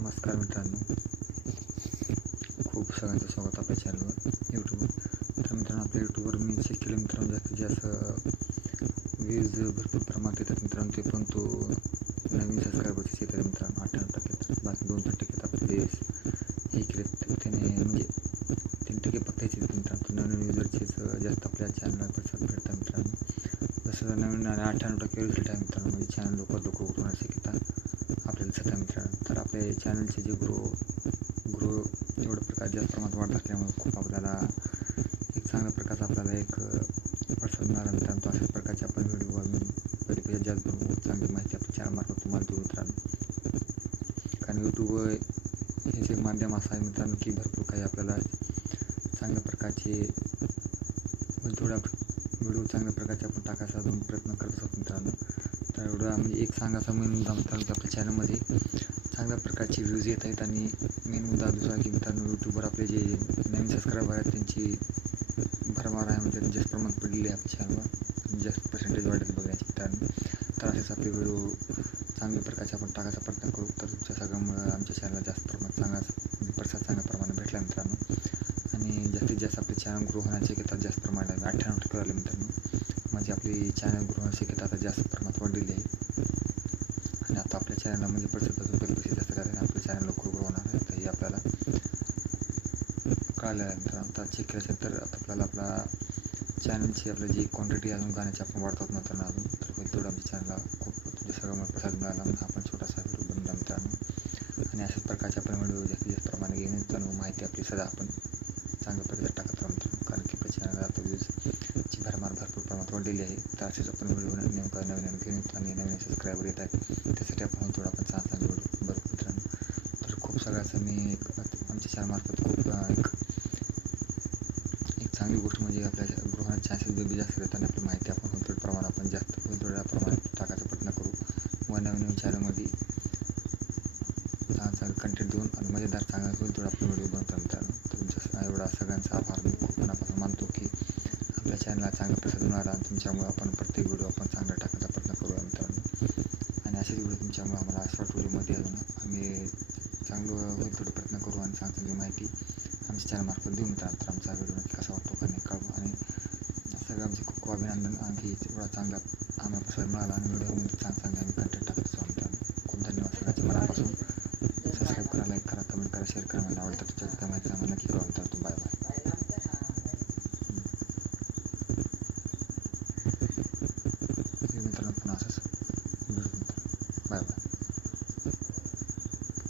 नमस्कार मित्रांनो, खूप सगळ्यांचं स्वागत आपल्या चॅनलवर यूट्यूबवर. तर मित्रांनो, आपल्या यूट्यूबवर मी चेक केलं मित्रांनो, जास्तीत जास्त व्ह्यूज भरपूर प्रमाणात येतात मित्रांनो. ते पण तो नवीन सबस्क्रायबर्सच येतात मित्रांनो, 98%. बाकी 2% आपले हे केले त्याने म्हणजे 3% फक्त याचे येतात मित्रांनो. नवीन युजरचेच जास्त आपल्या चॅनलला प्रतिसाद भेटतात मित्रांनो. जसं नवीन 98% रिझल्ट आहे मित्रांनो, म्हणजे चॅनल लवकर उठवण्याची शक्यता आपल्याला दिसत आहे मित्रांनो. तर आपल्या चॅनलचे जे ग्रो एवढ्या प्रकार जास्त प्रमाणात वाढत असल्यामुळे खूप आपल्याला एक चांगल्या प्रकारचा आपल्याला एक प्रतिसाद मिळाला मित्रांनो. तो अशाच प्रकारचे आपण व्हिडिओ पेक्षा जास्त बनवू, चांगली माहिती आपल्या चॅनलमार्फत तुम्हाला देऊ मित्रांनो. कारण यूट्यूब हेच एक माध्यम असं आहे मित्रांनो की भरपूर काही आपल्याला चांगल्या प्रकारचे थोड्या व्हिडिओ चांगल्या प्रकारचे आपण टाकायचा अजून प्रयत्न करत असतो मित्रांनो. तर एवढा म्हणजे एक सांगायचा मेन मुद्दा मित्रांनो की आपल्या चॅनलमध्ये चांगल्या प्रकारचे व्ह्यूज येत आहेत. आणि मेन मुद्दा दुसरा की मित्रांनो, यूट्यूबवर आपले जे नवीन सबस्क्रायबर आहेत त्यांची भरमार आहे, म्हणजे जास्त प्रमाणात पडलेली आहे आपल्या चॅनलवर, जास्त पर्सेंटेज वाढत बघण्याची मित्रांनो. तर असेच आपले व्हिडिओ चांगल्या प्रकारचे आपण टाकायचा प्रयत्न करू. तर तुमच्या सगळ्यामुळे आमच्या चॅनलला जास्त प्रमाणात म्हणजे प्रतिसाद चांगल्या प्रमाणात भेटला मित्रांनो. आणि जास्तीत जास्त आपले चॅनल ग्रो होण्याची शक्यता जास्त प्रमाणात आहे, 98% आले मित्रांनो. म्हणजे आपली चॅनल ग्रो होण्याची शक्यता आता जास्त प्रमाणात वाढलेली आहे. आणि आता आपल्या चॅनलला म्हणजे प्रतिसाद अजून पहिले जास्त राहते आणि आपल्या चॅनल लवकर ग्रो होणार आहे. तर हे आपल्याला कळालं आहे मित्रांनो. आता चेक केलं असेल तर आता आपल्या चॅनलची आपली जी क्वांटिटी अजून गाण्याची आपण वाढतात मित्रांनो अजून, तर होईल तेवढं आमच्या चॅनलला खूप तुमच्या सगळ्यामुळे प्रतिसाद मिळाला म्हणून आपण छोटासा व्हिडिओ बनवला मित्रांनो. आणि अशाच प्रकारचे आपण व्हिडिओ जास्तीत जास्त प्रमाणे घेऊन मित्रांनो, माहिती आपली सदा आपण चांगल्या प्रकारे टाकत राहू मित्रांनो. कारण की आपल्या चॅनलला आता व्ह्यूजची भरपूर प्रमाणात वाढलेली आहे. तर असेच आपण व्हिडिओ नेमका नवीन घेऊन येतो आणि नवीन सबस्क्रायबर येत आहेत. त्यासाठी आपण थोडा आपण चांगला व्हिडिओ बघू मित्रांनो. तर खूप सगळ्याचं मी आमच्या चॅनलमार्फत खूप एक चांगली गोष्ट म्हणजे आपल्या गृहाचे चान्सेस बी जास्त येतात आणि आपली माहिती आपण होईल तेवढं प्रमाण आपण जास्त होईल तेवढ्या प्रमाणात टाकायचा प्रयत्न करू. व नवीन चॅनलमध्ये चांगला कंटेंट देऊन आणि मजेदार चांगला होईल तेवढा आपण व्हिडिओ बनवतो मित्रांनो. तर तुमच्या एवढा सगळ्यांचा आभार मी खूप मनापासून मानतो की आपल्या चॅनलला चांगला प्रतिसाद मिळाला आणि तुमच्यामुळे आपण प्रत्येक व्हिडिओ आपण चांगला टाकायचा प्रयत्न करूया मित्रांनो. आणि असेच व्हिडिओ तुमच्यामुळे आम्हाला शॉर्ट व्हिडिओमध्ये अजून आम्ही चांगलं होईल तेवढं प्रयत्न करू आणि चांगली माहिती आमच्या चॅनलमार्फत देऊ मित्रांनो. तर आमचा व्हिडिओ नक्की कसा वाटतो का नाही कळवा. आणि सगळं आमचे खूप खूप अभिनंदन. आणखी एवढा चांगला आम्हाला प्रतिसाद मिळाला आणि व्हिडिओमध्ये चांगले आम्ही कंटेंट टाकत असतो मित्रांनो. खूप धन्यवाद सगळ्यांचे मनापासून. सबस्क्राईब करा, लाईक करा, कमेंट करा, शेअर करा. मला आवडतं तुमच्या माहिती आम्हाला नक्की कळवा मित्रांनो. Bye bye.